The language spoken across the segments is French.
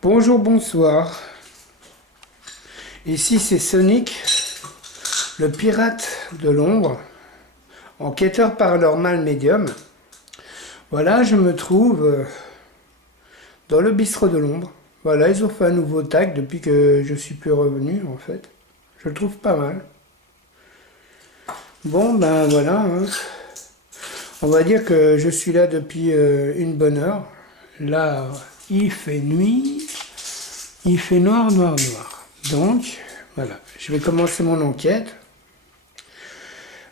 Bonjour, bonsoir. Ici c'est Sonic, le pirate de l'ombre, enquêteur paranormal médium. Voilà, je me trouve dans le bistrot de l'ombre. Voilà, ils ont fait un nouveau tag depuis que je suis plus revenu en fait. Je le trouve pas mal. Bon ben voilà, hein. On va dire que je suis là depuis une bonne heure. Là, il fait nuit, il fait noir, noir, noir. Donc, voilà, je vais commencer mon enquête.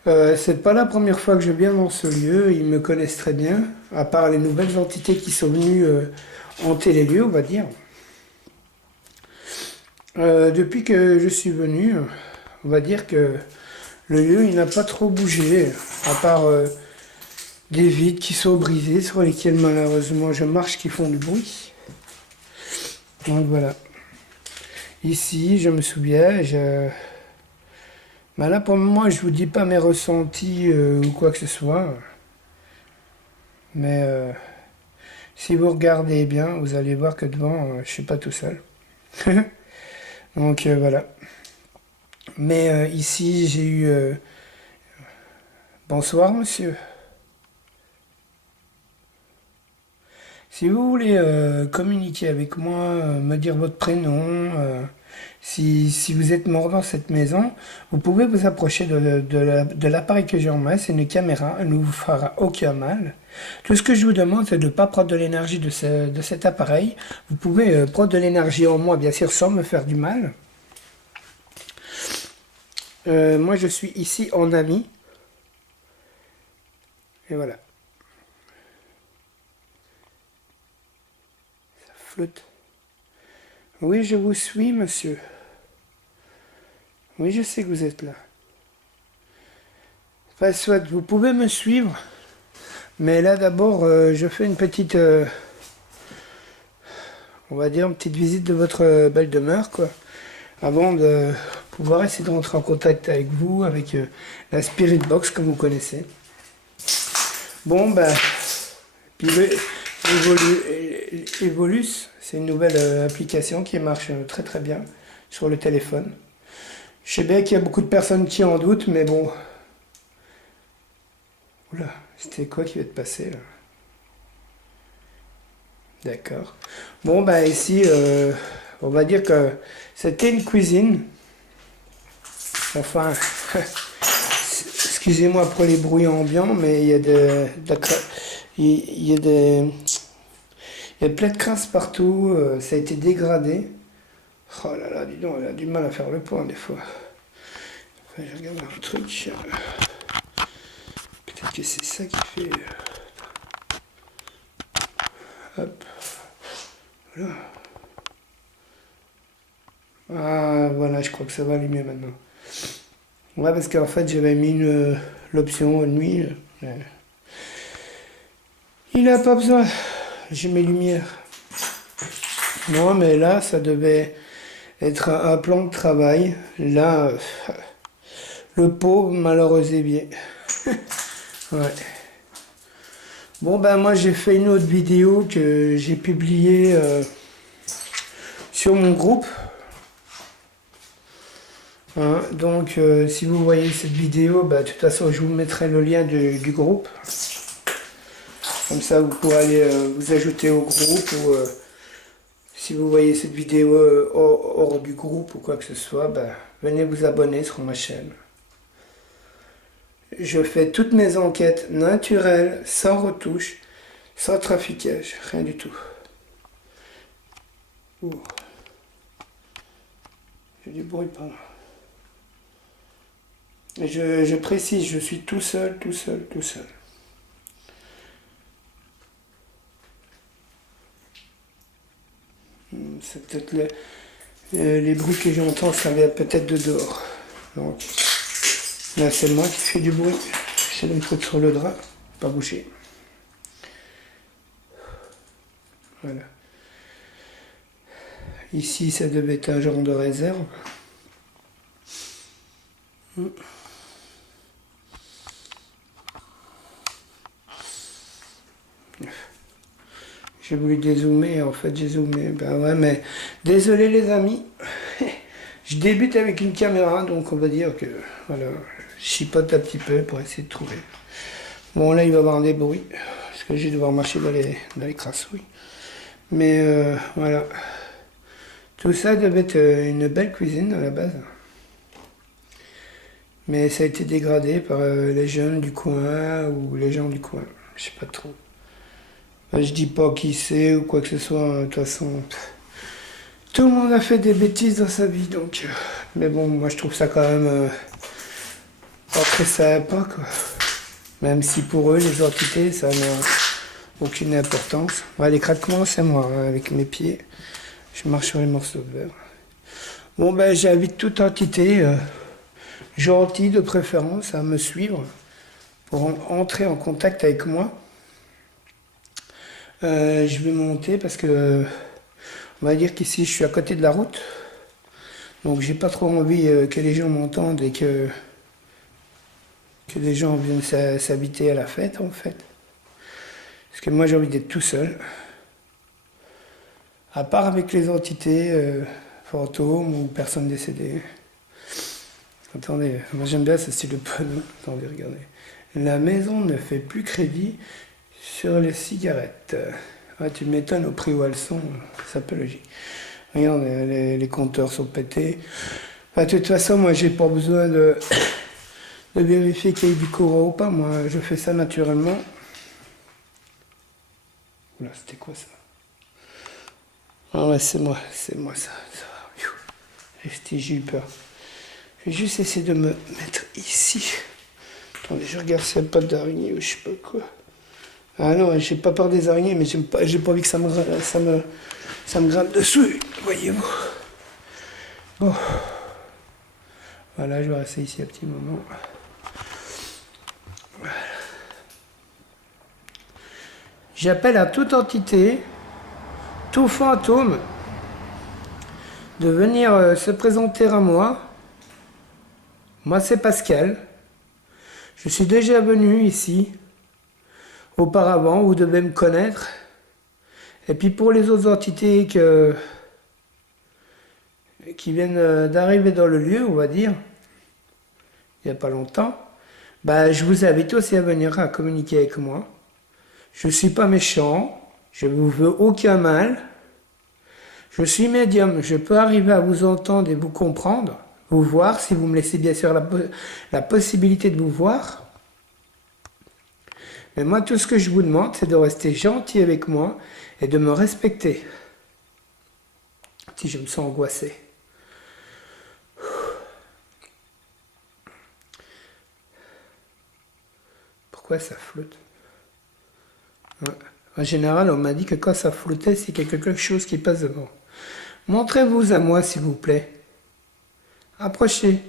C'est pas la première fois que je viens dans ce lieu, ils me connaissent très bien, à part les nouvelles entités qui sont venues hanter les lieux, on va dire. Depuis que je suis venu, on va dire que le lieu il n'a pas trop bougé, à part des vitres qui sont brisées, sur lesquelles malheureusement je marche qui font du bruit. Donc voilà. Ici, je me souviens, ben là pour moi je vous dis pas mes ressentis ou quoi que ce soit, mais si vous regardez bien, vous allez voir que devant, je suis pas tout seul. Donc voilà. Mais ici, j'ai eu... bonsoir, monsieur. Si vous voulez communiquer avec moi, me dire votre prénom, si vous êtes mort dans cette maison, vous pouvez vous approcher de l'appareil que j'ai en main. C'est une caméra, elle ne vous fera aucun mal. Tout ce que je vous demande, c'est de ne pas prendre de l'énergie de cet appareil. Vous pouvez prendre de l'énergie en moi, bien sûr, sans me faire du mal. Moi, je suis ici en ami. Et voilà. Ça flotte. Oui, je vous suis, monsieur. Oui, je sais que vous êtes là. Enfin, soit, vous pouvez me suivre. Mais là, d'abord, je fais une petite... on va dire une petite visite de votre belle demeure, quoi. Avant de pouvoir essayer de rentrer en contact avec vous, avec la Spirit Box, comme vous connaissez. Bon, ben... Puis Evolus, c'est une nouvelle application qui marche très très bien sur le téléphone. Je sais bien qu'il y a beaucoup de personnes qui en doutent, mais bon. Oula, c'était quoi qui va te passer là? D'accord. Bon, bah ici, on va dire que c'était une cuisine. Enfin, excusez-moi pour les bruits ambiants, mais il y a il y a des, il y a plein de crasse partout. Ça a été dégradé. Oh là là, dis donc, elle a du mal à faire le point des fois. Enfin, je regarde un truc. Peut-être que c'est ça qui fait. Hop. Voilà. Ah, voilà, je crois que ça va aller mieux maintenant. Ouais, parce qu'en fait, j'avais mis l'option nuit. Il n'a pas besoin. J'ai mes lumières. Non, mais là, ça devait être un plan de travail. Là, le pauvre, malheureux évier. Ouais. Bon, ben moi, j'ai fait une autre vidéo que j'ai publiée sur mon groupe. Hein, donc, si vous voyez cette vidéo, bah, de toute façon, je vous mettrai le lien du groupe. Comme ça, vous pourrez aller vous ajouter au groupe ou si vous voyez cette vidéo hors du groupe ou quoi que ce soit, bah, venez vous abonner sur ma chaîne. Je fais toutes mes enquêtes naturelles, sans retouche, sans traficage, rien du tout. Ouh. J'ai du bruit par là. Et je précise, je suis tout seul, tout seul, tout seul. C'est peut-être les bruits que j'entends, ça vient peut-être de dehors. Donc, là, c'est moi qui fais du bruit. J'essaie de me foutre sur le drap, pas bouger. Voilà. Ici, ça devait être un genre de réserve. J'ai voulu dézoomer, en fait j'ai zoomé. Ben ouais, mais désolé les amis. Je débute avec une caméra, donc on va dire que voilà, je chipote un petit peu pour essayer de trouver. Bon là il va y avoir des bruits, parce que je vais devoir marcher dans les crassouilles. Mais voilà. Tout ça devait être une belle cuisine à la base. Mais ça a été dégradé par les jeunes du coin ou les gens du coin. Je sais pas trop. Enfin, je dis pas qui c'est ou quoi que ce soit, hein, de toute façon. Tout le monde a fait des bêtises dans sa vie, donc. Mais bon, moi je trouve ça quand même pas très sympa, quoi. Même si pour eux, les entités, ça n'a aucune importance. Ouais, les craquements, c'est moi, hein, avec mes pieds. Je marche sur les morceaux de verre. Bon, ben, j'invite toute entité, gentille de préférence, à me suivre pour entrer en contact avec moi. Je vais monter parce que, on va dire qu'ici, je suis à côté de la route. Donc, j'ai pas trop envie que les gens m'entendent et que les gens viennent s'habiter à la fête, en fait. Parce que moi, j'ai envie d'être tout seul. À part avec les entités fantômes ou personnes décédées. Attendez, moi j'aime bien ce style de panneau. Attendez, regardez. La maison ne fait plus crédit sur les cigarettes. Ah, tu m'étonnes au prix où elles sont, c'est pas logique. Regarde, les compteurs sont pétés. Enfin, de toute façon, moi j'ai pas besoin de vérifier qu'il y ait du courant ou pas. Moi, je fais ça naturellement. Oula, c'était quoi ça? Ah ouais, c'est moi ça. J'ai eu peur. Je vais juste essayer de me mettre ici. Attendez, je regarde s'il n'y a pas d'araignée ou je sais pas quoi. Ah non, j'ai pas peur des araignées, mais j'ai pas envie que ça me grimpe dessus, voyez-vous. Bon. Voilà, je vais rester ici un petit moment. Voilà. J'appelle à toute entité, tout fantôme, de venir se présenter à moi. Moi, c'est Pascal. Je suis déjà venu ici. Auparavant, vous devez me connaître. Et puis pour les autres entités qui viennent d'arriver dans le lieu, on va dire, il n'y a pas longtemps, bah, je vous invite aussi à venir à communiquer avec moi. Je ne suis pas méchant, je ne vous veux aucun mal. Je suis médium, je peux arriver à vous entendre et vous comprendre, vous voir, si vous me laissez bien sûr la possibilité de vous voir. Mais moi, tout ce que je vous demande, c'est de rester gentil avec moi et de me respecter. Si je me sens angoissé. Pourquoi ça flotte? Ouais. En général, on m'a dit que quand ça flottait, c'est qu'il y a quelque chose qui passe devant. Montrez-vous à moi, s'il vous plaît. Approchez.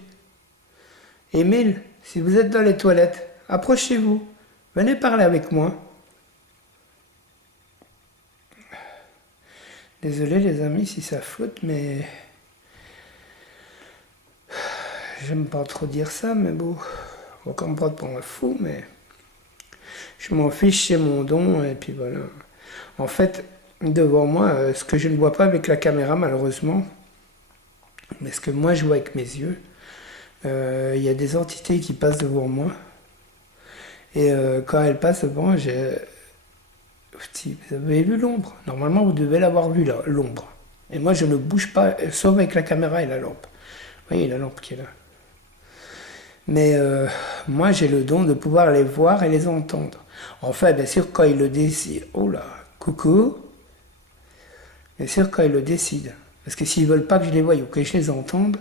Émile, si vous êtes dans les toilettes, approchez-vous. Venez parler avec moi. Désolé les amis si ça flotte, mais... J'aime pas trop dire ça, mais bon... On va quand même prendre pour un fou, mais... Je m'en fiche, c'est mon don, et puis voilà. En fait, devant moi, ce que je ne vois pas avec la caméra, malheureusement, mais ce que moi je vois avec mes yeux, il y a des entités qui passent devant moi. Et quand elles passent devant, si vous avez vu l'ombre. Normalement, vous devez l'avoir vu, l'ombre. Et moi, je ne bouge pas, sauf avec la caméra et la lampe. Vous voyez, la lampe qui est là. Mais moi, j'ai le don de pouvoir les voir et les entendre. Enfin, bien sûr, quand ils le décident... Oh là, coucou. Bien sûr, quand ils le décident. Parce que s'ils veulent pas que je les voie ou que je les entende,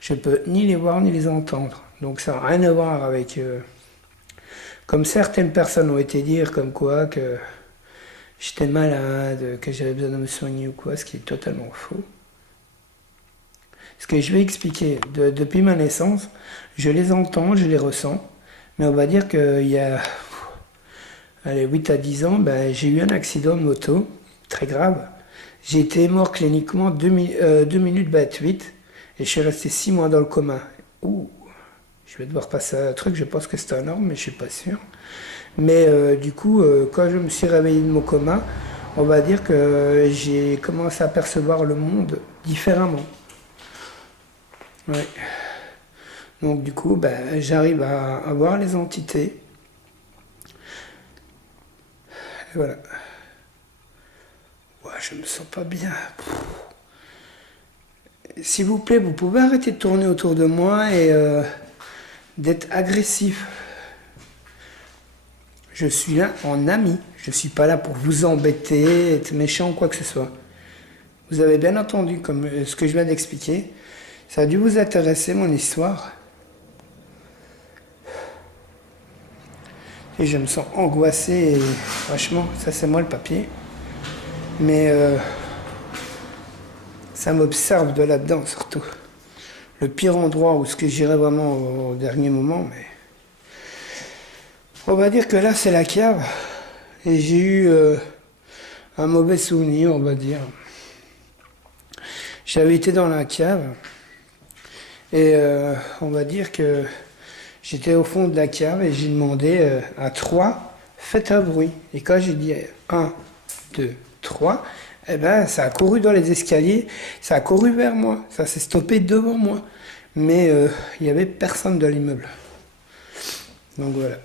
je peux ni les voir ni les entendre. Donc ça n'a rien à voir avec... comme certaines personnes ont été dire, comme quoi que j'étais malade, que j'avais besoin de me soigner ou quoi, ce qui est totalement faux. Ce que je vais expliquer, depuis ma naissance, je les entends, je les ressens, mais on va dire qu'il y a 8 à 10 ans, ben, j'ai eu un accident de moto, très grave. J'ai été mort cliniquement 2 minutes 28 et je suis resté 6 mois dans le coma. Ouh, je vais devoir passer à un truc, je pense que c'est un norme, mais je suis pas sûr. Mais du coup, quand je me suis réveillé de mon coma, on va dire que j'ai commencé à percevoir le monde différemment. Ouais. Donc du coup, ben, j'arrive à voir les entités. Et voilà. Ouais, je me sens pas bien. S'il vous plaît, vous pouvez arrêter de tourner autour de moi et d'être agressif. Je suis là en ami. Je suis pas là pour vous embêter, être méchant ou quoi que ce soit. Vous avez bien entendu comme ce que je viens d'expliquer. Ça a dû vous intéresser, mon histoire. Et je me sens angoissé et franchement, ça c'est moi le papier. Mais ça m'observe de là-dedans surtout. Le pire endroit où ce que j'irai vraiment au dernier moment, mais on va dire que là c'est la cave. Et j'ai eu un mauvais souvenir, on va dire. J'avais été dans la cave et on va dire que j'étais au fond de la cave et j'ai demandé à 3, faites un bruit. Et quand j'ai dit 1, 2, 3, eh ben ça a couru dans les escaliers, ça a couru vers moi, ça s'est stoppé devant moi. Mais il n'y avait personne dans l'immeuble. Donc voilà.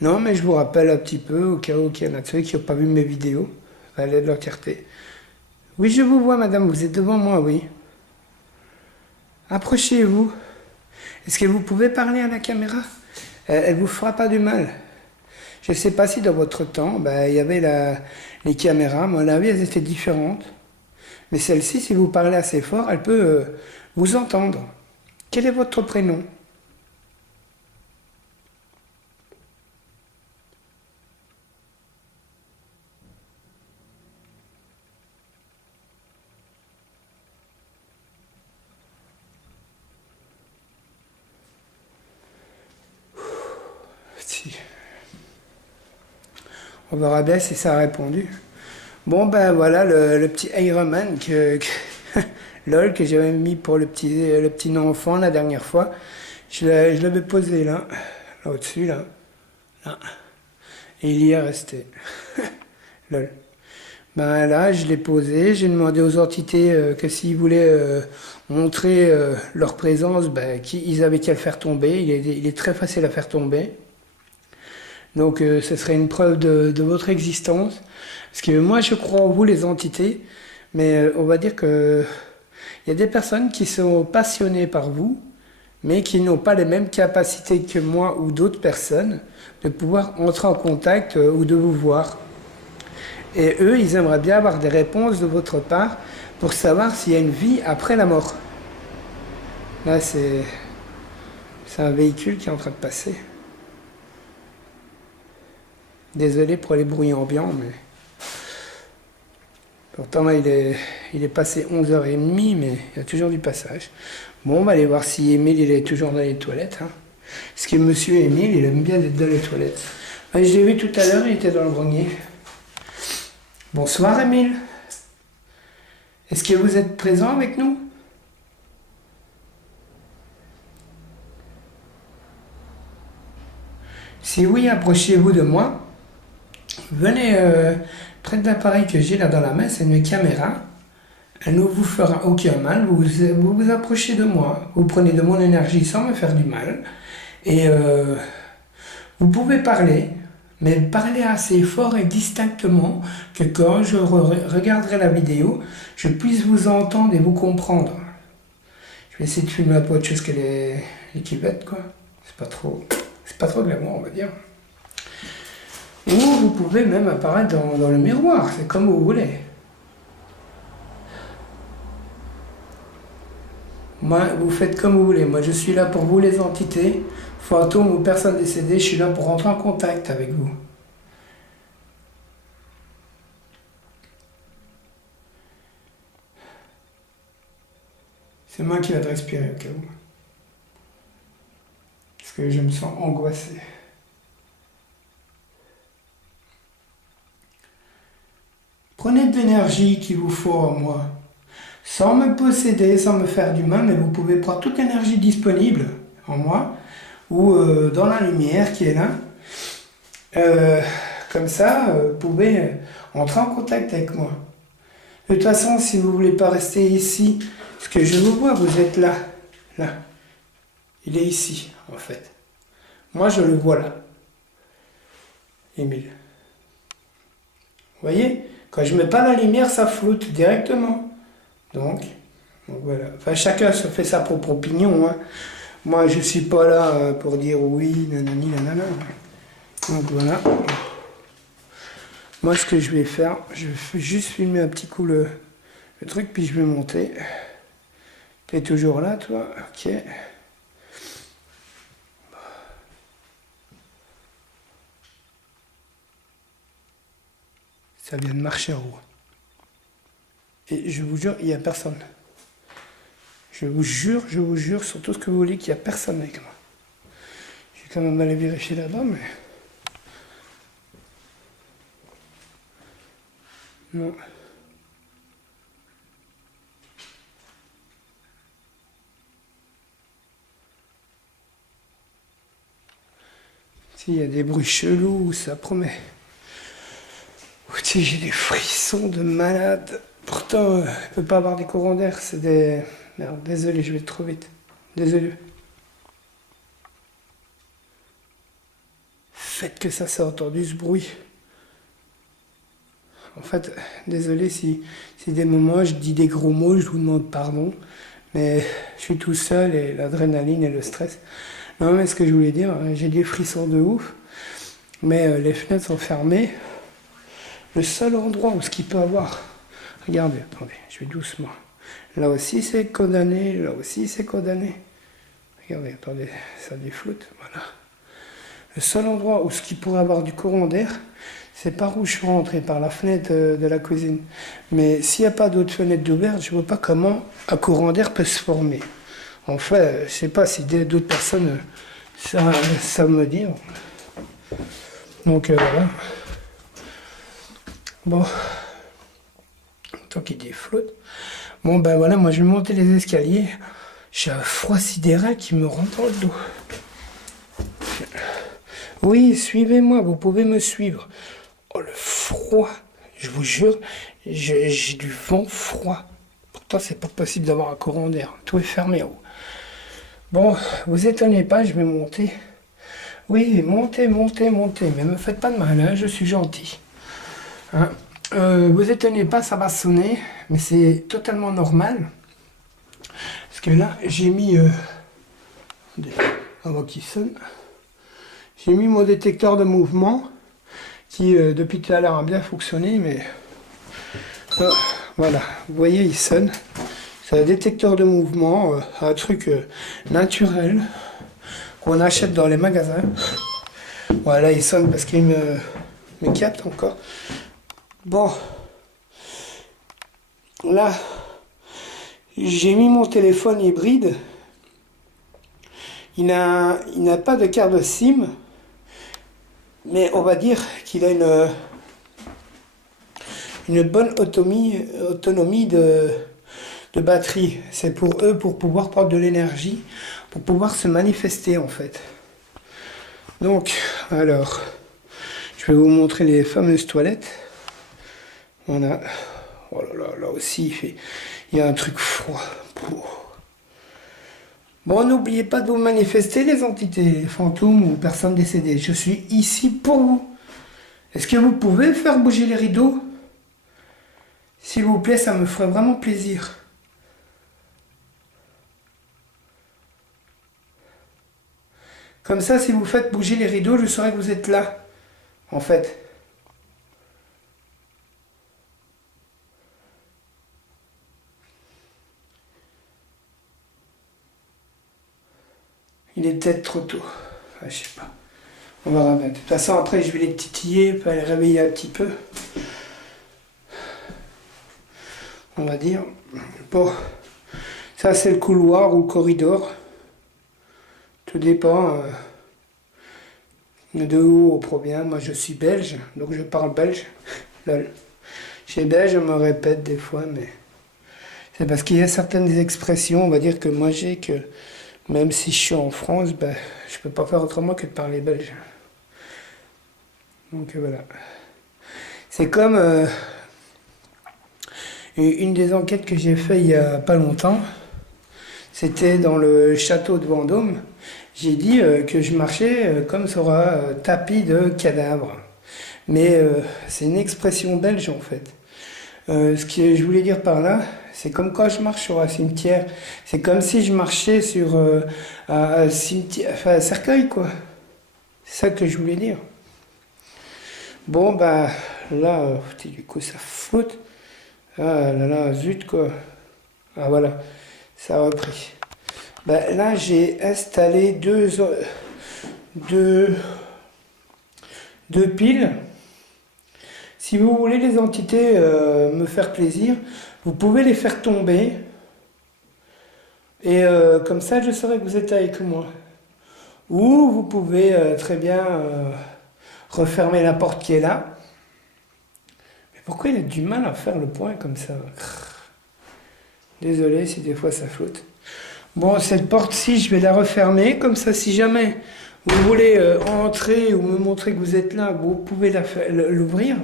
Non, mais je vous rappelle un petit peu, au cas où il y en a de ceux qui n'ont pas vu mes vidéos, à l'aide de l'entièreté. Oui, je vous vois, madame, vous êtes devant moi, oui. Approchez-vous. Est-ce que vous pouvez parler à la caméra? Elle ne vous fera pas du mal. Je ne sais pas si dans votre temps, ben, il y avait les caméras, à mon avis, elles étaient différentes. Mais celle-ci, si vous parlez assez fort, elle peut vous entendre. Quel est votre prénom? Si. On verra bien si ça a répondu. Bon ben voilà le petit Iron Man lol, que j'avais mis pour le petit enfant la dernière fois. Je l'avais posé là au-dessus là. Et il y est resté. Lol. Ben là, je l'ai posé, j'ai demandé aux entités que s'ils voulaient montrer leur présence, ben, ils avaient qu'à le faire tomber. Il est très facile à faire tomber. Donc ce serait une preuve de votre existence. Parce que moi, je crois en vous, les entités, mais on va dire que il y a des personnes qui sont passionnées par vous, mais qui n'ont pas les mêmes capacités que moi ou d'autres personnes de pouvoir entrer en contact ou de vous voir. Et eux, ils aimeraient bien avoir des réponses de votre part pour savoir s'il y a une vie après la mort. Là, c'est un véhicule qui est en train de passer. Désolé pour les bruits ambiants, mais pourtant là, il est passé 11h30, mais il y a toujours du passage. Bon, on va aller voir si Émile il est toujours dans les toilettes. Hein. Parce que monsieur Émile, il aime bien être dans les toilettes. Ouais, je l'ai vu tout à l'heure, il était dans le grenier. Bonsoir Émile. Est-ce que vous êtes présent avec nous? Si oui, approchez-vous de moi. Venez près de l'appareil que j'ai là dans la main, c'est une caméra. Elle ne vous fera aucun mal, vous approchez de moi, vous prenez de mon énergie sans me faire du mal. Et vous pouvez parler, mais parler assez fort et distinctement que quand je regarderai la vidéo, je puisse vous entendre et vous comprendre. Je vais essayer de filmer un peu autre chose que les cuvettes, quoi. C'est pas trop glamour, on va dire. Ou vous pouvez même apparaître dans le miroir, c'est comme vous voulez. Moi, vous faites comme vous voulez. Moi, je suis là pour vous, les entités, fantômes ou personnes décédées, je suis là pour rentrer en contact avec vous. C'est moi qui vais te respirer au cas où. Parce que je me sens angoissé. Prenez de l'énergie qu'il vous faut en moi. Sans me posséder, sans me faire du mal, mais vous pouvez prendre toute l'énergie disponible en moi ou dans la lumière qui est là. Comme ça, vous pouvez entrer en contact avec moi. De toute façon, si vous ne voulez pas rester ici, parce que je vous vois, vous êtes là. Là. Il est ici, en fait. Moi, je le vois là. Émile. Vous voyez? Quand je mets pas la lumière, ça floute directement. Donc voilà. Enfin, chacun se fait sa propre opinion. Hein. Moi, je suis pas là pour dire oui, nanani, nanana. Donc voilà. Moi, ce que je vais faire, je vais juste filmer un petit coup le truc, puis je vais monter. Tu es toujours là, toi? Ok. Ça vient de marcher en haut. Et je vous jure, il n'y a personne. Je vous jure, sur tout ce que vous voulez, qu'il n'y a personne avec moi. Je vais quand même aller vérifier là-bas, mais... Non. S'il y a des bruits chelous, ça promet. J'ai des frissons de malade. Pourtant, il ne peut pas avoir des courants d'air, c'est des... Merde, désolé, je vais trop vite. Désolé. Faites que ça s'est entendu ce bruit. En fait, désolé si des moments je dis des gros mots, je vous demande pardon. Mais je suis tout seul et l'adrénaline et le stress. Non mais ce que je voulais dire, j'ai des frissons de ouf. Mais les fenêtres sont fermées. Le seul endroit où ce qu'il peut avoir... Regardez, attendez, je vais doucement. Là aussi c'est condamné, là aussi c'est condamné. Regardez, attendez, ça défloute, voilà. Le seul endroit où ce qui pourrait avoir du courant d'air, c'est par où je suis rentré, par la fenêtre de la cuisine. Mais s'il n'y a pas d'autres fenêtres d'ouvertes, je ne vois pas comment un courant d'air peut se former. En fait, je ne sais pas si d'autres personnes savent me dire. Donc voilà. Bon, tant qu'il déflotte. Bon ben voilà, moi je vais monter les escaliers. J'ai un froid sidéral qui me rentre dans le dos. Oui, suivez-moi, vous pouvez me suivre. Oh le froid, je vous jure, j'ai du vent froid. Pourtant c'est pas possible d'avoir un courant d'air, tout est fermé en haut. Bon, vous étonnez pas, je vais monter. Oui, montez, montez, montez, mais me faites pas de mal, hein, je suis gentil. Hein, vous étonnez pas, ça va sonner, mais c'est totalement normal. Parce que là, j'ai mis... avant qu'il sonne. J'ai mis mon détecteur de mouvement qui depuis tout à l'heure a bien fonctionné, mais voilà, vous voyez, il sonne. C'est un détecteur de mouvement, un truc naturel qu'on achète dans les magasins. Voilà, il sonne parce qu'il me capte encore. Bon, là, j'ai mis mon téléphone hybride. Il n'a pas de carte de SIM, mais on va dire qu'il a une bonne autonomie de batterie. C'est pour eux, pour pouvoir prendre de l'énergie, pour pouvoir se manifester en fait. Donc, alors, je vais vous montrer les fameuses toilettes. Voilà. Oh là là, là aussi, il y a un truc froid. Bon, n'oubliez pas de vous manifester, les entités fantômes ou personnes décédées. Je suis ici pour vous. Est-ce que vous pouvez faire bouger les rideaux? S'il vous plaît, ça me ferait vraiment plaisir. Comme ça, si vous faites bouger les rideaux, je saurai que vous êtes là, en fait. Il est peut-être trop tôt. Enfin, je sais pas. On verra bien. De toute façon, après, je vais les titiller, pas les réveiller un petit peu. On va dire. Bon. Ça, c'est le couloir ou le corridor. Tout dépend de où on provient. Moi, je suis belge, donc je parle belge. Lol. Chez belge, je me répète des fois, mais c'est parce qu'il y a certaines expressions, on va dire que moi j'ai que même si je suis en France, ben, je peux pas faire autrement que de parler belge. Donc voilà. C'est comme une des enquêtes que j'ai fait il y a pas longtemps. C'était dans le château de Vendôme. J'ai dit que je marchais comme sur un tapis de cadavres. Mais c'est une expression belge en fait. Ce que je voulais dire par là, c'est comme quand je marche sur un cimetière. C'est comme si je marchais sur un cimetière, enfin un cercueil quoi. C'est ça que je voulais dire. Bon bah là, du coup ça flotte. Ah là là, zut quoi. Ah voilà, ça a repris. Bah, là j'ai installé deux, deux piles. Si vous voulez les entités me faire plaisir, vous pouvez les faire tomber. Et comme ça, je saurai que vous êtes avec moi. Ou vous pouvez très bien refermer la porte qui est là. Mais pourquoi il a du mal à faire le point comme ça? Désolé si des fois ça flotte. Bon, cette porte-ci, je vais la refermer. Comme ça, si jamais vous voulez entrer ou me montrer que vous êtes là, vous pouvez l'ouvrir.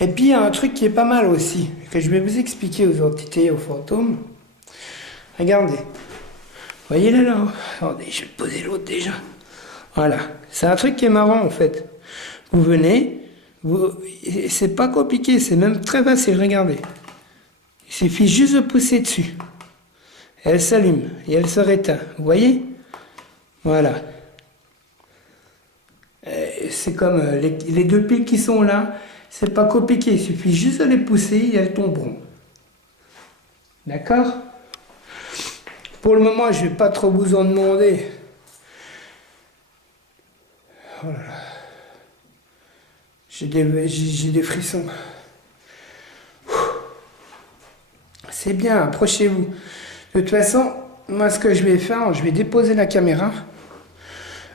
Et puis il y a un truc qui est pas mal aussi, que je vais vous expliquer aux entités, aux fantômes. Regardez. Voyez là, là. Attendez, je vais poser l'autre déjà. Voilà. C'est un truc qui est marrant en fait. Vous venez, c'est pas compliqué, c'est même très facile, regardez. Il suffit juste de pousser dessus. Elle s'allume et elle se réteint. Vous voyez? Voilà. C'est comme les deux piles qui sont là. C'est pas compliqué, il suffit juste de les pousser et elles tomberont. D'accord? Pour le moment, je ne vais pas trop vous en demander. Oh là là. J'ai des frissons. C'est bien, approchez-vous. De toute façon, moi ce que je vais faire, je vais déposer la caméra.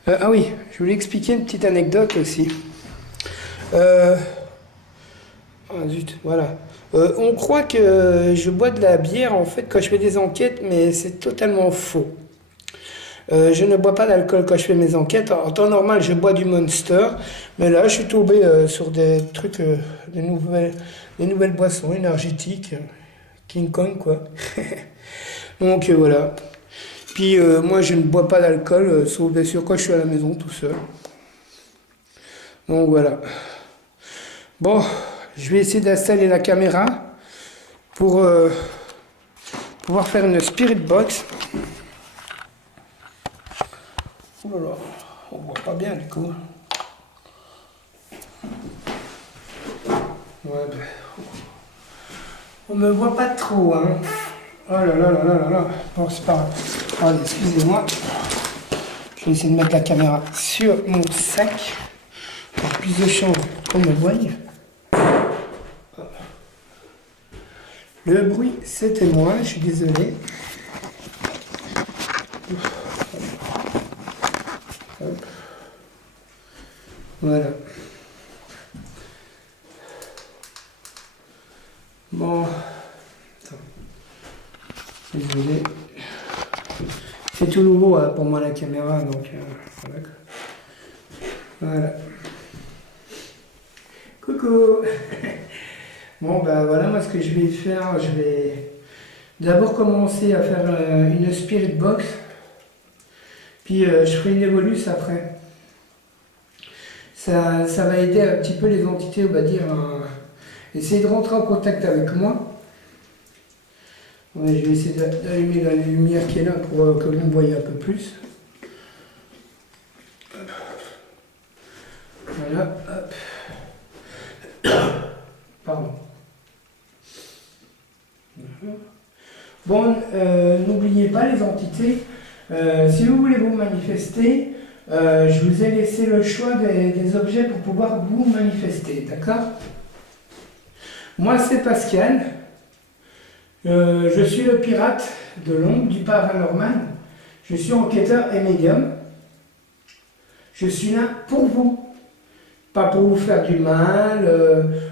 Ah oui, je voulais expliquer une petite anecdote aussi. Ah zut, voilà. On croit que je bois de la bière en fait quand je fais des enquêtes, mais c'est totalement faux. Je ne bois pas d'alcool quand je fais mes enquêtes. En temps normal, je bois du Monster, mais là, je suis tombé sur des trucs, des nouvelles boissons énergétiques, King Kong quoi. Donc voilà. Puis moi, je ne bois pas d'alcool, sauf bien sûr quand je suis à la maison tout seul. Donc voilà. Bon, je vais essayer d'installer la caméra pour pouvoir faire une spirit box. Oh là là, on voit pas bien du coup. Ouais, ben, on me voit pas trop, hein. Oh là là là là là là. Bon, c'est pas grave. Allez, excusez-moi. Je vais essayer de mettre la caméra sur mon sac pour plus de chance qu'on me voie. Le bruit, c'était moi, je suis désolé. Hop. Voilà. Bon. Attends. Désolé. C'est tout nouveau hein, pour moi la caméra, donc voilà. Voilà. Coucou. Bon ben voilà, moi ce que je vais faire, je vais d'abord commencer à faire une spirit box, puis je ferai une Evolus après. Ça va aider un petit peu les entités, on va dire, à essayer de rentrer en contact avec moi. Ouais, je vais essayer d'allumer la lumière qui est là pour que vous me voyez un peu plus. Voilà, hop. Pardon. Bon, n'oubliez pas les entités, si vous voulez vous manifester, je vous ai laissé le choix des objets pour pouvoir vous manifester, d'accord? Moi c'est Pascal, je suis le pirate de l'ombre du paranormal, je suis enquêteur et médium, je suis là pour vous, pas pour vous faire du mal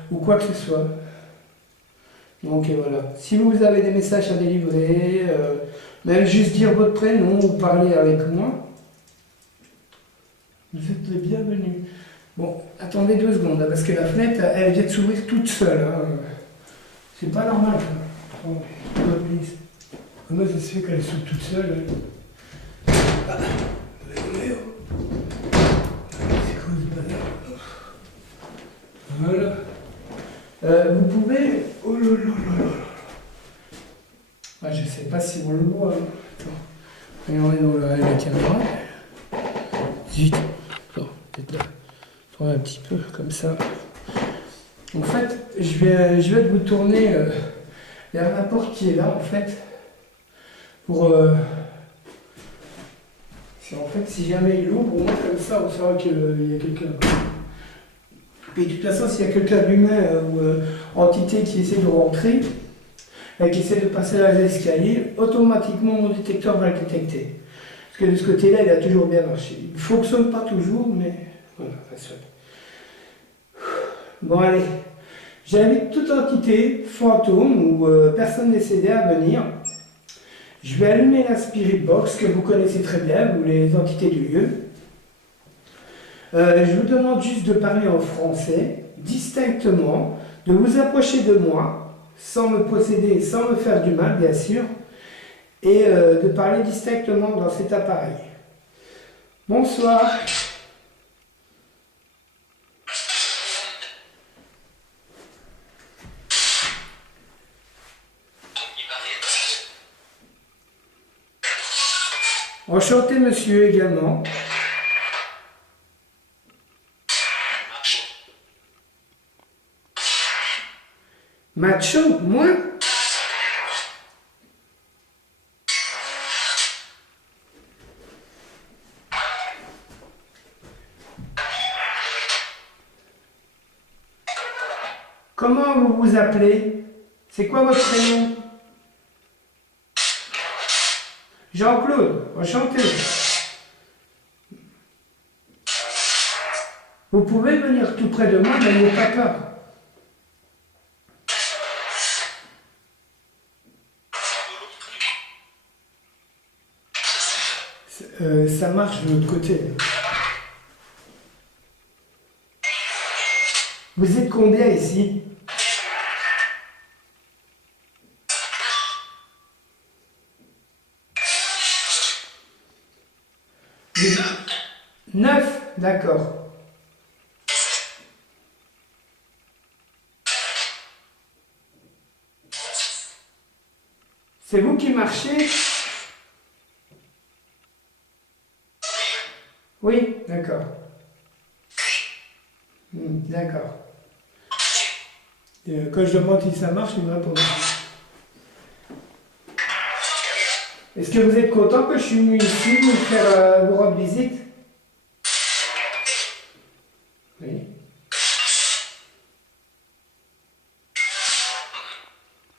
ou quoi que ce soit. Donc voilà, si vous avez des messages à délivrer, même juste dire votre prénom ou parler avec moi, vous êtes les bienvenus. Bon, attendez 2 secondes, là, parce que la fenêtre, elle vient de s'ouvrir toute seule. Hein. C'est pas normal. Ça. Attendez, comment ça se fait qu'elle s'ouvre toute seule? Ah, c'est quoi ce bazar? Voilà. Vous pouvez... Oh là là là là. Ah, je sais pas si on le voit. Hein. Attends. Regardez dans la caméra. Zut. Attends, peut-être là. Attends, un petit peu comme ça. En fait, je vais vous tourner vers la porte qui est là, en fait. Pour... en fait, si jamais il ouvre, au moins comme ça, on saura qu'il y a quelqu'un. Et de toute façon, s'il y a quelqu'un d'humain ou entité qui essaie de rentrer, qui essaie de passer dans les escaliers, automatiquement mon détecteur va le détecter. Parce que de ce côté-là, il a toujours bien marché. Il ne fonctionne pas toujours, mais voilà, ça se fait. Bon, allez. J'invite toute entité, fantôme ou personne décédée à venir. Je vais allumer la Spirit Box que vous connaissez très bien, ou les entités du lieu. Je vous demande juste de parler en français, distinctement, de vous approcher de moi, sans me posséder, sans me faire du mal, bien sûr, et de parler distinctement dans cet appareil. Bonsoir. Enchanté, monsieur, également. Macho, moi? Comment vous vous appelez? C'est quoi votre prénom? Jean-Claude, enchanté. Vous pouvez venir tout près de moi, n'ayez pas peur. Ça marche de l'autre côté. Vous êtes combien ici? Vous- 9, d'accord. C'est vous qui marchez? Oui, d'accord. D'accord. Quand je demande si ça marche, il me répond. Est-ce que vous êtes content que je suis venu ici vous faire vous rendre visite? Oui.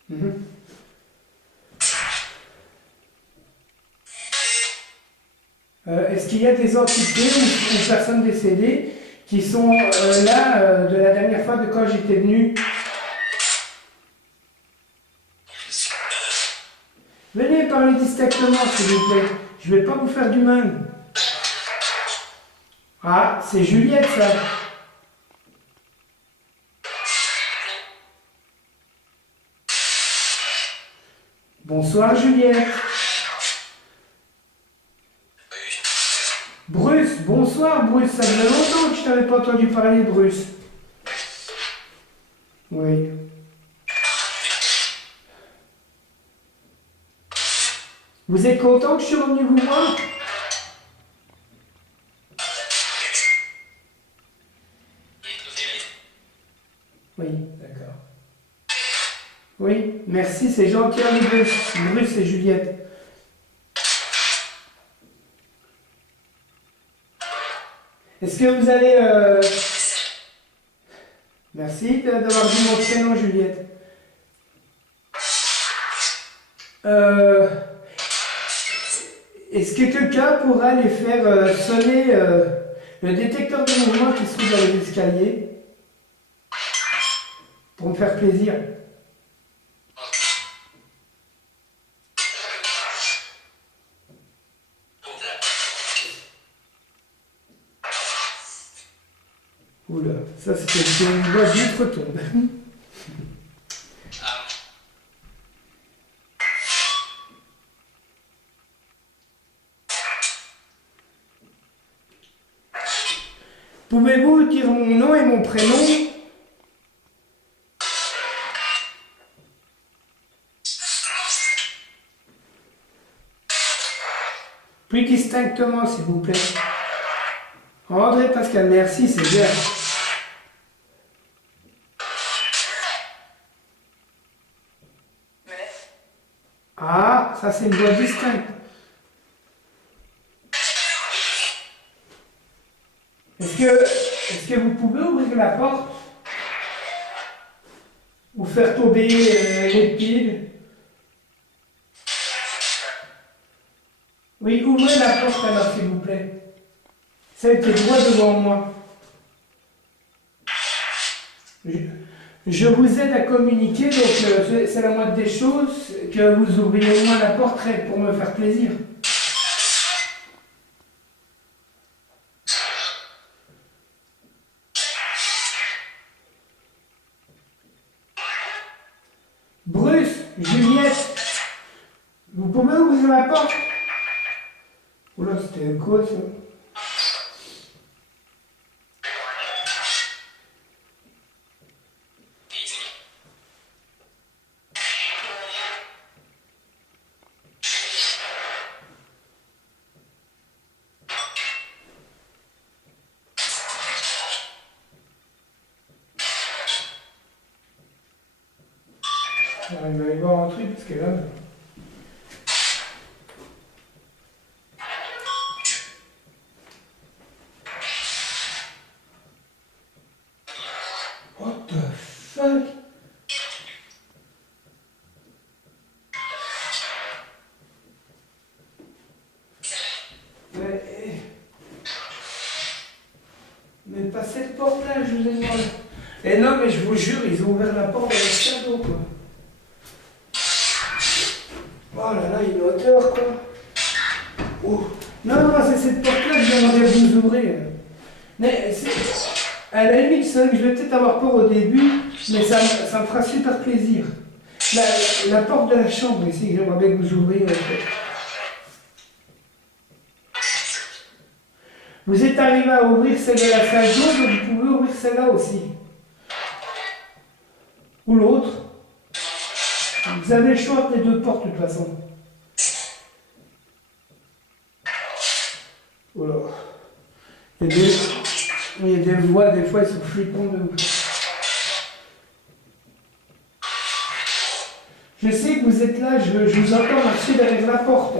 Mhm. Est-ce qu'il y a des entités ou personnes décédées qui sont là de la dernière fois de quand j'étais venu? Venez parler distinctement, s'il vous plaît. Je ne vais pas vous faire du mal. Ah, c'est Juliette, ça. Bonsoir, Juliette. Bruce, bonsoir, Bruce. Ça faisait longtemps que je t'avais pas entendu parler, Bruce. Oui. Vous êtes content que je suis revenu vous voir? Oui, d'accord. Oui, merci, c'est gentil, Bruce. Bruce et Juliette. Est-ce que vous allez... Merci d'avoir dit mon prénom, Juliette. Est-ce que quelqu'un pourra aller faire sonner le détecteur de mouvement qui se trouve dans les escaliers pour me faire plaisir? Ça, c'était une boîte d'outre-tombe. Pouvez-vous dire mon nom et mon prénom? Plus distinctement, s'il vous plaît. André Pascal, merci, c'est bien. Ah, ça c'est une voix distincte. Est-ce que vous pouvez ouvrir la porte ou faire tomber les piles? Oui, ouvrez la porte alors, s'il vous plaît. Celle qui est droit devant moi. Je vous aide à communiquer, donc c'est la moindre des choses que vous ouvriez au moins la porte pour me faire plaisir. Bruce, Juliette, vous pouvez ouvrir la porte? Oula, c'était quoi ça? Il va y avoir un truc parce que là. What the fuck? Mais pas cette porte-là, je vous ai demandé. Et non, mais je vous jure, ils ont ouvert la porte avec shadow, quoi. Oh là là, il est hauteur, quoi. Oh. Non, non, c'est cette porte-là que j'aimerais vous ouvrir. Mais à la limite, c'est vrai que je vais peut-être avoir peur au début, mais ça me fera super plaisir. La porte de la chambre ici, que j'aimerais bien que vous ouvriez. En fait. Vous êtes arrivé à ouvrir celle de la salle d'eau, donc vous pouvez ouvrir celle-là aussi. Ou l'autre. Vous avez le choix entre les deux portes de toute façon. Voilà. Il y a des voix, des fois, ils sont flippants de ouf. Je sais que vous êtes là, je vous entends marcher derrière la porte.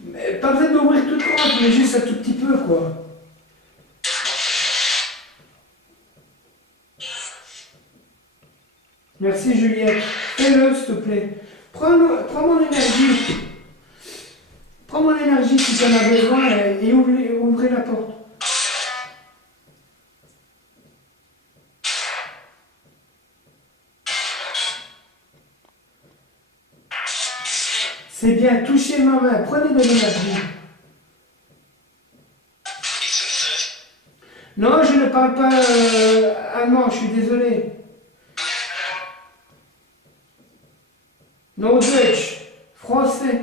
Mais pas besoin d'ouvrir toute grande, mais juste un tout petit peu, quoi. Merci Juliette. Fais-le, s'il te plaît. Prends mon énergie. Prends mon énergie si tu en as besoin et ouvrez la porte. C'est bien, touchez ma main, prenez de l'énergie. Non, je ne parle pas allemand, je suis désolé. Non, Deutsch, français.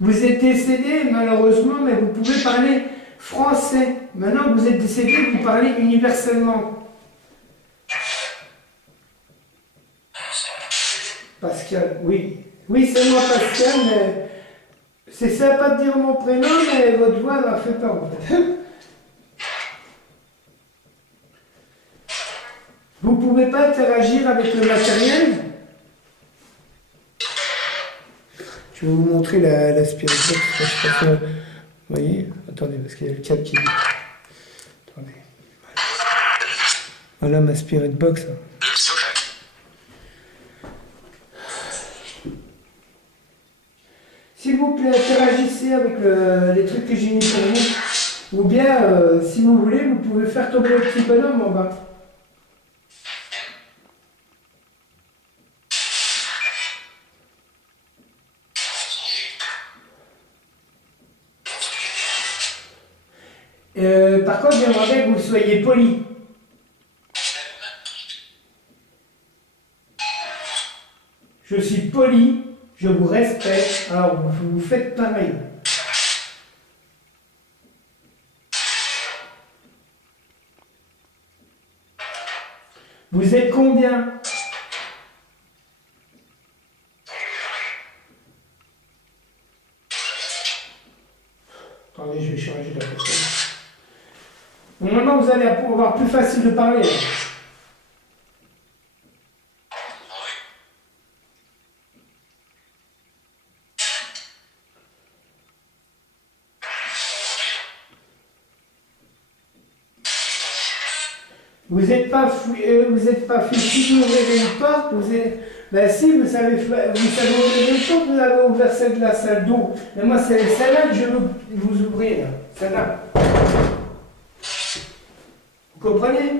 Vous êtes décédé, malheureusement, mais vous pouvez parler français. Maintenant que vous êtes décédé, vous parlez universellement. Pascal, oui. Oui, c'est moi Pascal, mais c'est sympa de dire mon prénom, mais votre voix m'a fait peur en fait. Vous ne pouvez pas interagir avec le matériel? Je vais vous montrer l'aspirateur. Vous voyez? Attendez, parce qu'il y a le câble qui... Attendez. Voilà ma spirit box. S'il vous plaît, interagissez avec les trucs que j'ai mis pour vous. Ou bien, si vous voulez, vous pouvez faire tomber le petit bonhomme en bas. Par contre, j'aimerais que vous soyez poli. Je suis poli, je vous respecte, alors vous faites pareil. Vous êtes combien? Attendez, je vais changer la personne. Maintenant, vous allez avoir plus facile de parler. Vous n'êtes pas fait si d'ouvrir une porte, ben si, vous savez ouvrir une porte, vous avez ouvert celle de la salle d'eau. Mais moi, c'est celle-là que je veux vous ouvrir, celle-là. Vous comprenez?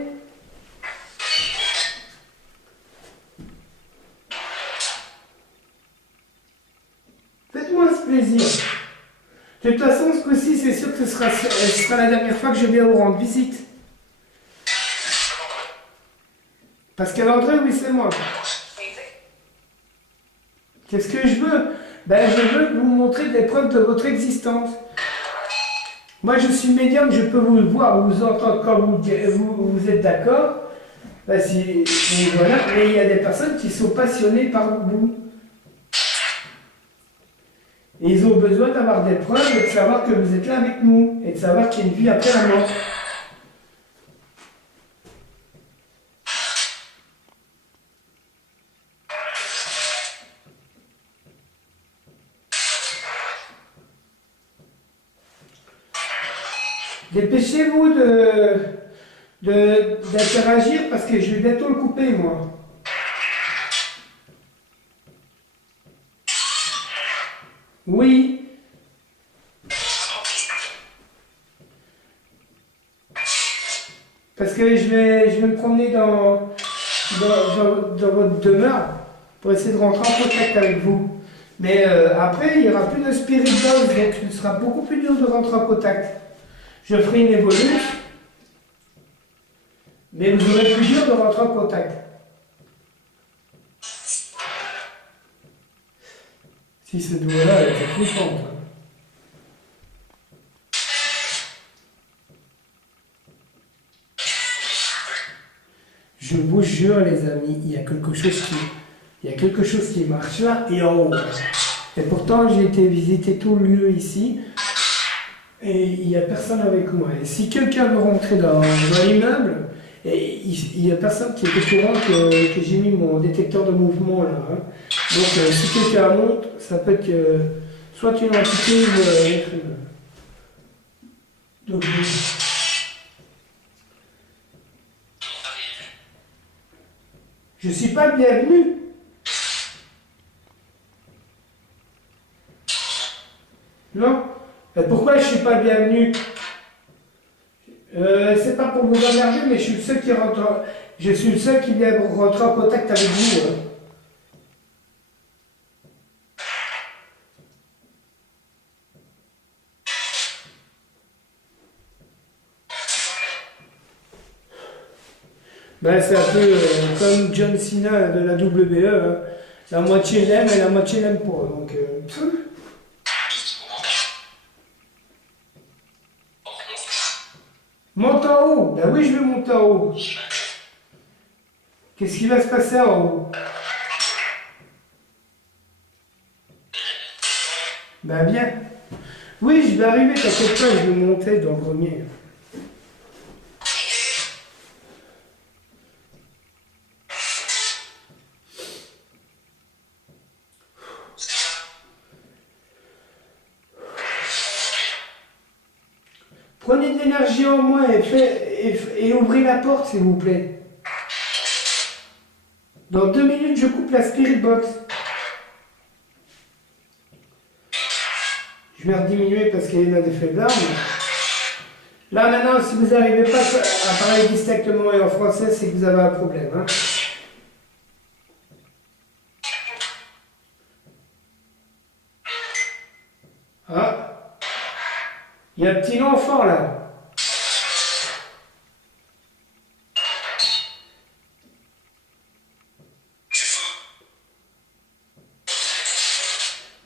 Faites-moi ce plaisir. De toute façon, ce coup-ci, c'est sûr que ce sera la dernière fois que je viens vous rendre visite. Parce qu'à l'entrée, oui, c'est moi. Qu'est-ce que je veux? Ben, je veux vous montrer des preuves de votre existence. Moi, je suis médium, je peux vous voir, vous entendre quand vous êtes d'accord. Ben, voilà. Mais il y a des personnes qui sont passionnées par vous. Et ils ont besoin d'avoir des preuves et de savoir que vous êtes là avec nous. Et de savoir qu'il y a une vie après la mort. Dépêchez-vous d'interagir parce que je vais bientôt le couper, moi. Oui. Parce que je vais me promener dans votre demeure pour essayer de rentrer en contact avec vous. Mais après, il n'y aura plus de spirit box, donc ce sera beaucoup plus dur de rentrer en contact. Je ferai une évolution, mais vous aurez plus dur de rentrer en contact. Si ce doigt-là était flippant. Je vous jure, les amis, il y a quelque chose qui marche là et en haut. Et pourtant, j'ai été visiter tout le lieu ici. Et il n'y a personne avec moi. Et si quelqu'un veut rentrer dans l'immeuble, et il n'y a personne qui est au courant que j'ai mis mon détecteur de mouvement là. Hein. Donc si quelqu'un monte, ça peut être soit une entité ou un être humain. Donc, je ne suis pas le bienvenu. Non. Pourquoi je ne suis pas le bienvenu? C'est pas pour vous emmerder, mais je suis le seul qui rentre. Je suis le seul qui vient rentrer en contact avec vous. Hein. Ben, c'est un peu comme John Cena de la WWE. Hein. La moitié l'aime et la moitié l'aime pas. Donc, monte en haut. Ben oui, je vais monter en haut. Qu'est-ce qui va se passer en haut? Ben bien. Oui, je vais arriver, t'inquiète pas, je vais monter dans le grenier. Prenez de l'énergie en moins et ouvrez la porte, s'il vous plaît. Dans 2 minutes, je coupe la spirit box. Je vais rediminuer parce qu'il y a des faiblards. Là, maintenant, si vous n'arrivez pas à parler distinctement et en français, c'est que vous avez un problème. Hein. Ah, il y a un petit enfant là.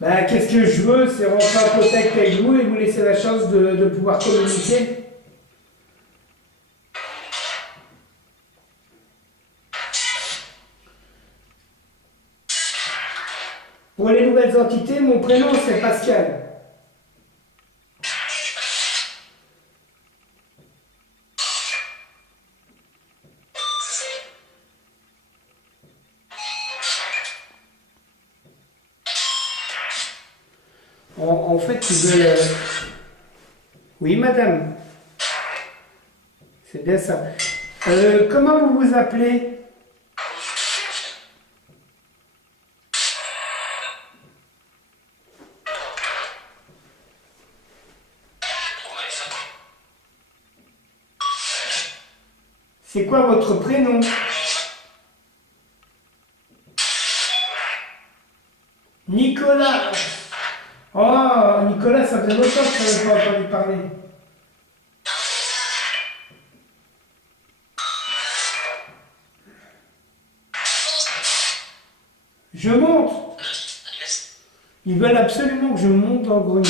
Bah, qu'est-ce que je veux, c'est rentrer en contact avec vous et vous laisser la chance de pouvoir communiquer. Pour les nouvelles entités, mon prénom c'est Pascal. En fait, ils veulent... Oui, madame. C'est bien ça. Comment vous vous appelez? C'est quoi votre prénom? Nicolas. Oh, Nicolas, ça faisait longtemps que je n'avais pas entendu parler. Je monte. Ils veulent absolument que je monte dans le grenier.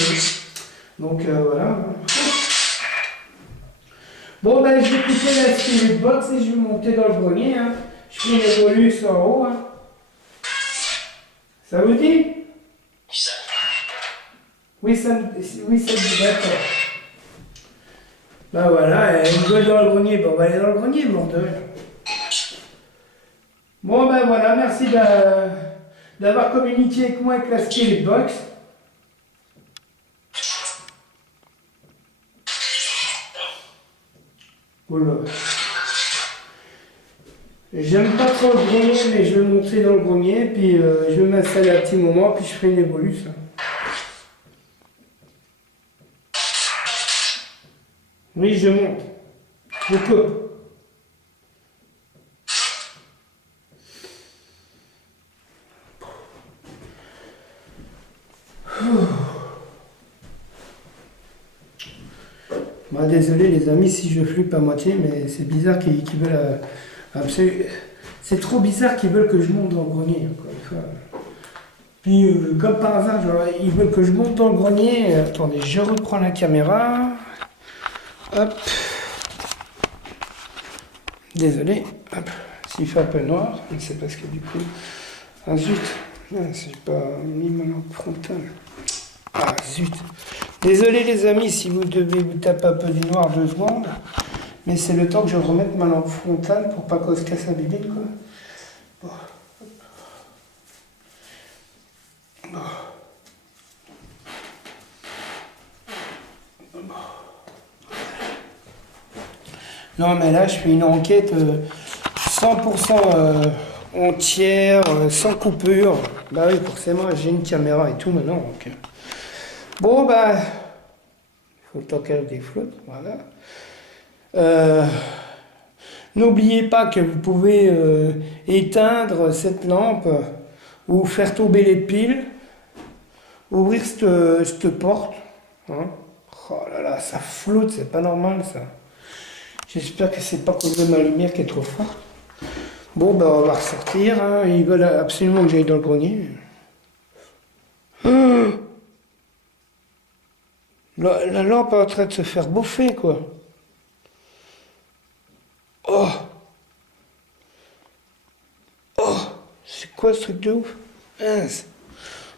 Donc voilà. Bon, ben je vais couper la spirit box et je vais monter dans le grenier. Hein. Je fais les bolus en haut. Hein. Ça vous dit? Oui, ça me dit, d'accord. Ben voilà, ils veulent dans le grenier. Bon, on va aller dans le grenier, bordel. Bon, ben voilà, merci d'avoir communiqué avec moi avec la spirit box. Oula. J'aime pas trop le grenier, mais je vais monter dans le grenier, puis je vais m'installer un petit moment, puis je ferai une évolution. Oui, je monte. Je coupe. Bah, désolé les amis si je flippe à moitié, mais c'est bizarre qu'ils veulent... c'est trop bizarre qu'ils veulent que je monte dans le grenier, encore une fois. Puis, comme par hasard, genre, ils veulent que je monte dans le grenier. Attendez, je reprends la caméra. Hop. Désolé. Hop. S'il fait un peu noir, c'est parce que du coup... Ah zut. J'ai pas mis ma lampe frontale. Ah zut. Désolé les amis si vous devez vous taper un peu du noir 2 secondes. Mais c'est le temps que je remette ma lampe frontale pour pas qu'on se casse la bibine quoi. Bon. Non mais là je fais une enquête 100% entière, sans coupure. Bah oui forcément j'ai une caméra et tout maintenant. Donc. Bon bah, il faut le temps qu'elle déflotte, voilà. N'oubliez pas que vous pouvez éteindre cette lampe ou faire tomber les piles, ouvrir cette porte. Hein. Oh là là, ça flotte, c'est pas normal ça. J'espère que c'est pas cause de ma lumière qui est trop forte. Bon, ben on va ressortir. Hein. Ils veulent absolument que j'aille dans le grenier. La lampe est en train de se faire bouffer, quoi. Oh! Oh! C'est quoi ce truc de ouf? Mince.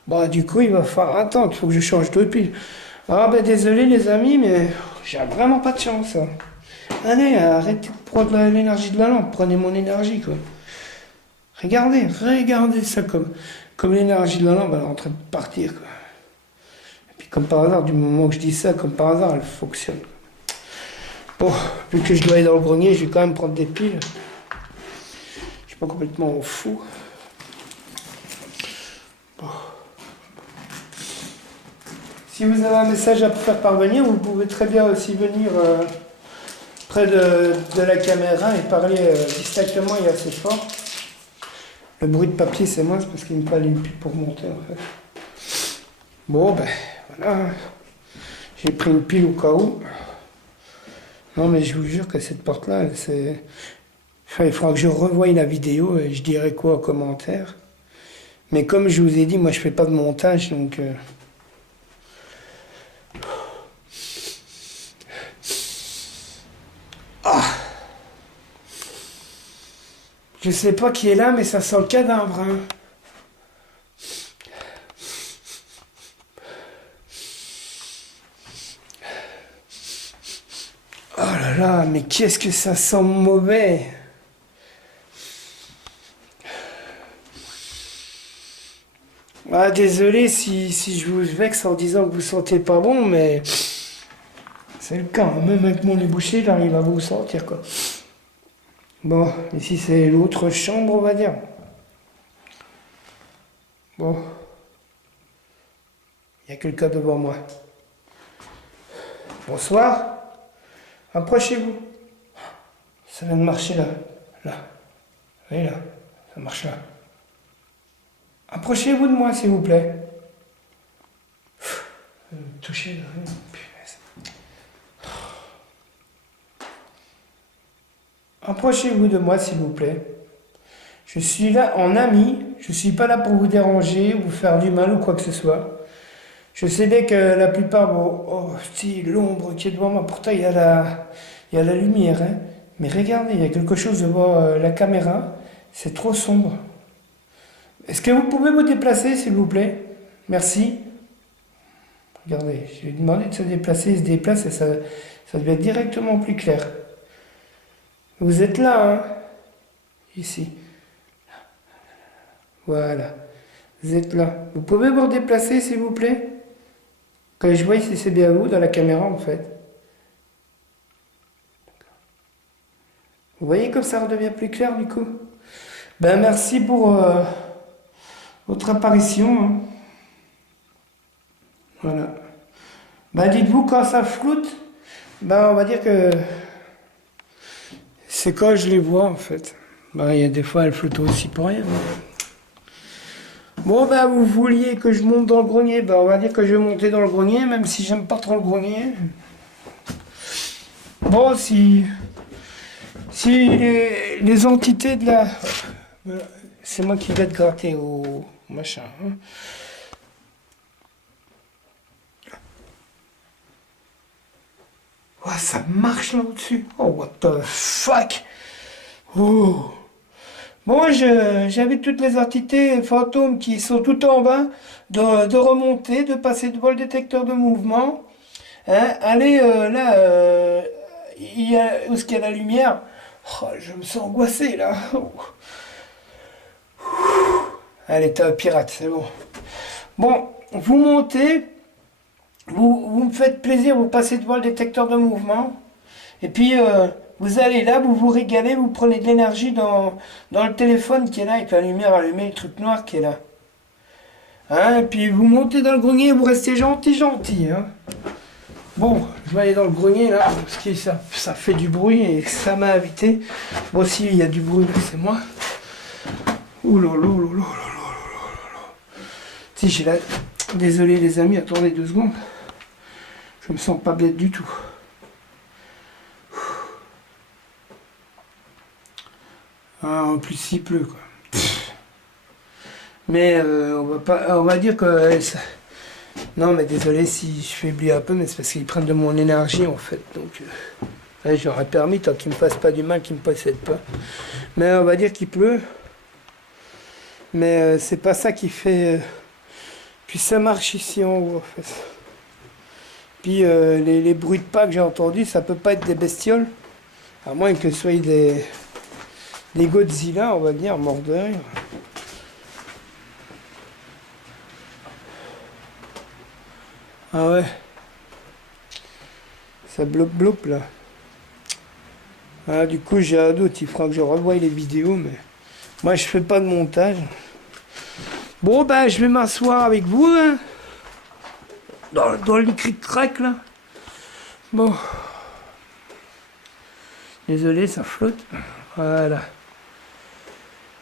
Bon, du coup, il va falloir attendre. Il faut que je change de pile. Ah, ben désolé, les amis, mais j'ai vraiment pas de chance. Hein. Allez, arrêtez de prendre l'énergie de la lampe. Prenez mon énergie, quoi. Regardez ça comme l'énergie de la lampe, elle est en train de partir, quoi. Et puis, comme par hasard, du moment que je dis ça, comme par hasard, elle fonctionne. Bon, vu que je dois aller dans le grenier, je vais quand même prendre des piles. Je suis pas complètement fou. Bon. Si vous avez un message à faire parvenir, vous pouvez très bien aussi venir près de la caméra et parler distinctement et assez fort. Le bruit de papier, c'est moi, c'est parce qu'il me fallait une pile pour monter, en fait. Bon, ben, voilà. J'ai pris une pile au cas où. Non, mais je vous jure que cette porte-là, c'est... Enfin, il faudra que je revoie la vidéo et je dirai quoi en commentaire. Mais comme je vous ai dit, moi je fais pas de montage, donc... Ah, je sais pas qui est là, mais ça sent le cadavre, hein. Oh là là, mais qu'est-ce que ça sent mauvais. Ah, désolé si je vous vexe en disant que vous sentez pas bon, mais c'est le cas, hein. Même avec mon nez bouché, j'arrive à vous sentir, quoi. Bon, ici c'est l'autre chambre, on va dire. Bon, il y a quelqu'un devant moi. Bonsoir, approchez-vous. Ça vient de marcher là. Là. Vous voyez là, ça marche là. Approchez-vous de moi, s'il vous plaît. Touchez là. Punaise. Approchez-vous de moi, s'il vous plaît. Je suis là en ami. Je ne suis pas là pour vous déranger, vous faire du mal ou quoi que ce soit. Je sais bien que la plupart vont... Oh, si, l'ombre qui est devant moi. Pourtant, il y a la lumière, hein. Mais regardez, il y a quelque chose devant la caméra. C'est trop sombre. Est-ce que vous pouvez vous déplacer, s'il vous plaît? Merci. Regardez, je lui ai demandé de se déplacer, il se déplace et ça devient directement plus clair. Vous êtes là, hein? Ici. Voilà. Vous êtes là. Vous pouvez vous déplacer, s'il vous plaît? Que je vois si c'est bien vous dans la caméra, en fait. Vous voyez comme ça redevient plus clair, du coup? Ben, merci pour votre apparition, hein. Voilà. Ben, dites-vous, quand ça floute, ben, on va dire que c'est quand je les vois, en fait. Ben, il y a des fois, elles flottent aussi pour rien. Bon, ben, vous vouliez que je monte dans le grenier, ben, on va dire que je vais monter dans le grenier, même si j'aime pas trop le grenier. Bon, si les entités de la... C'est moi qui vais te gratter au machin, hein. Oh, ça marche là au-dessus. Oh, what the fuck. Oh. Bon, j'invite toutes les entités fantômes qui sont tout en bas de remonter, de passer devant le détecteur de mouvement. Hein, allez là, où est-ce qu'il y a la lumière? Oh, je me sens angoissé là. Oh. Allez, t'es un pirate, c'est bon. Bon, vous montez, vous me faites plaisir, vous passez devant le détecteur de mouvement. Et puis, vous allez là, vous vous régalez, vous prenez de l'énergie dans le téléphone qui est là, avec la lumière allumée, le truc noir qui est là. Hein, et puis vous montez dans le grenier, vous restez gentil, gentil. Hein. Bon, je vais aller dans le grenier là, parce que ça fait du bruit et ça m'a invité. Bon, si il y a du bruit, c'est moi. Ouh là là là là là là. Si j'ai la... Désolé les amis, attendez 2 secondes. Je me sens pas bête du tout. Ah, en plus il pleut quoi. Mais on va dire que non mais désolé si je faiblis un peu, mais c'est parce qu'ils prennent de mon énergie en fait. Donc j'aurais permis tant qu'ils me fassent pas du mal, qu'ils me possèdent pas. Mais on va dire qu'il pleut. Mais c'est pas ça qui fait. Puis ça marche ici en haut en fait. Puis les bruits de pas que j'ai entendus, ça peut pas être des bestioles. À moins que ce soit des Godzilla, on va dire, morts de rire. Ah ouais. Ça bloque là. Ah, du coup j'ai un doute, il faudra que je revoie les vidéos, mais moi je fais pas de montage. Bon ben je vais m'asseoir avec vous, hein, dans le cric-crac là. Bon. Désolé, ça flotte. Voilà.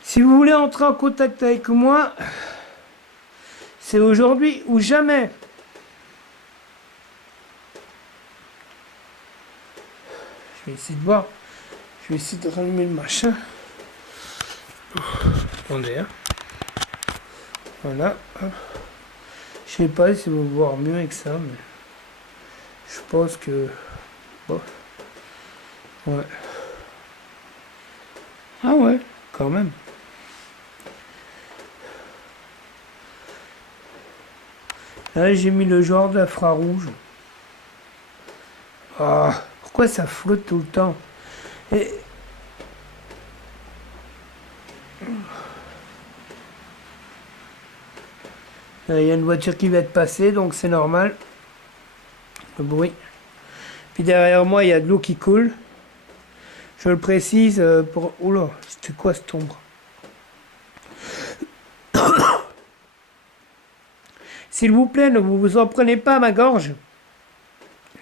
Si vous voulez entrer en contact avec moi, c'est aujourd'hui ou jamais. Je vais essayer de voir. Je vais essayer de rallumer le machin. Attendez, hein. Voilà. Hop. Je sais pas si vous voir mieux avec ça, mais je pense que... Bon. Ouais. Ah ouais, quand même. Là, j'ai mis le genre d'infrarouge. Ah, pourquoi ça flotte tout le temps? Et... Il y a une voiture qui va être passée, donc c'est normal. Le bruit. Puis derrière moi, il y a de l'eau qui coule. Je le précise pour... Oula, c'était quoi cette ombre? S'il vous plaît, ne vous en prenez pas à ma gorge.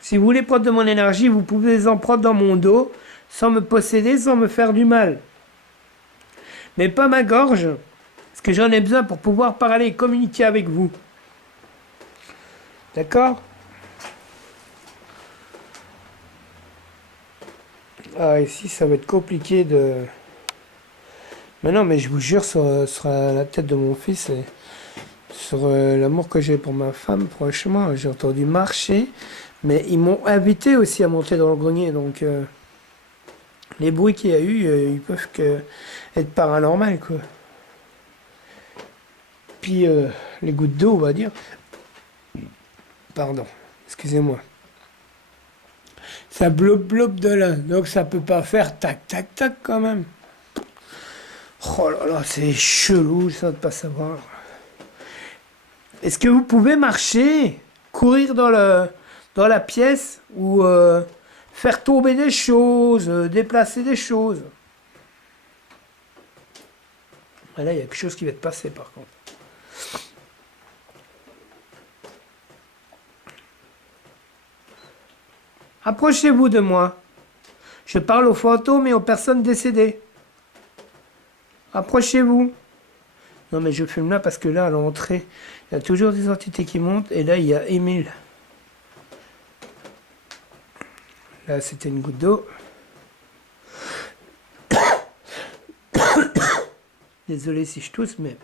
Si vous voulez prendre de mon énergie, vous pouvez en prendre dans mon dos, sans me posséder, sans me faire du mal. Mais pas ma gorge, parce que j'en ai besoin pour pouvoir parler et communiquer avec vous. D'accord? Ah, ici, ça va être compliqué de... Mais non, mais je vous jure, sur la tête de mon fils et sur l'amour que j'ai pour ma femme, franchement, j'ai entendu marcher. Mais ils m'ont invité aussi à monter dans le grenier, donc les bruits qu'il y a eu, ils peuvent être paranormaux, quoi. Puis les gouttes d'eau, on va dire. Pardon, excusez-moi. Ça blob de là, donc ça peut pas faire tac tac tac quand même. Oh là là, c'est chelou ça de pas savoir. Est-ce que vous pouvez marcher, courir dans la pièce ou faire tomber des choses, déplacer des choses? Ah là, il y a quelque chose qui va te passer par contre. Approchez-vous de moi. Je parle aux fantômes et aux personnes décédées. Approchez-vous. Non mais je filme là parce que là, à l'entrée, il y a toujours des entités qui montent. Et là, il y a Émile. Là, c'était une goutte d'eau. Désolé si je tousse, mais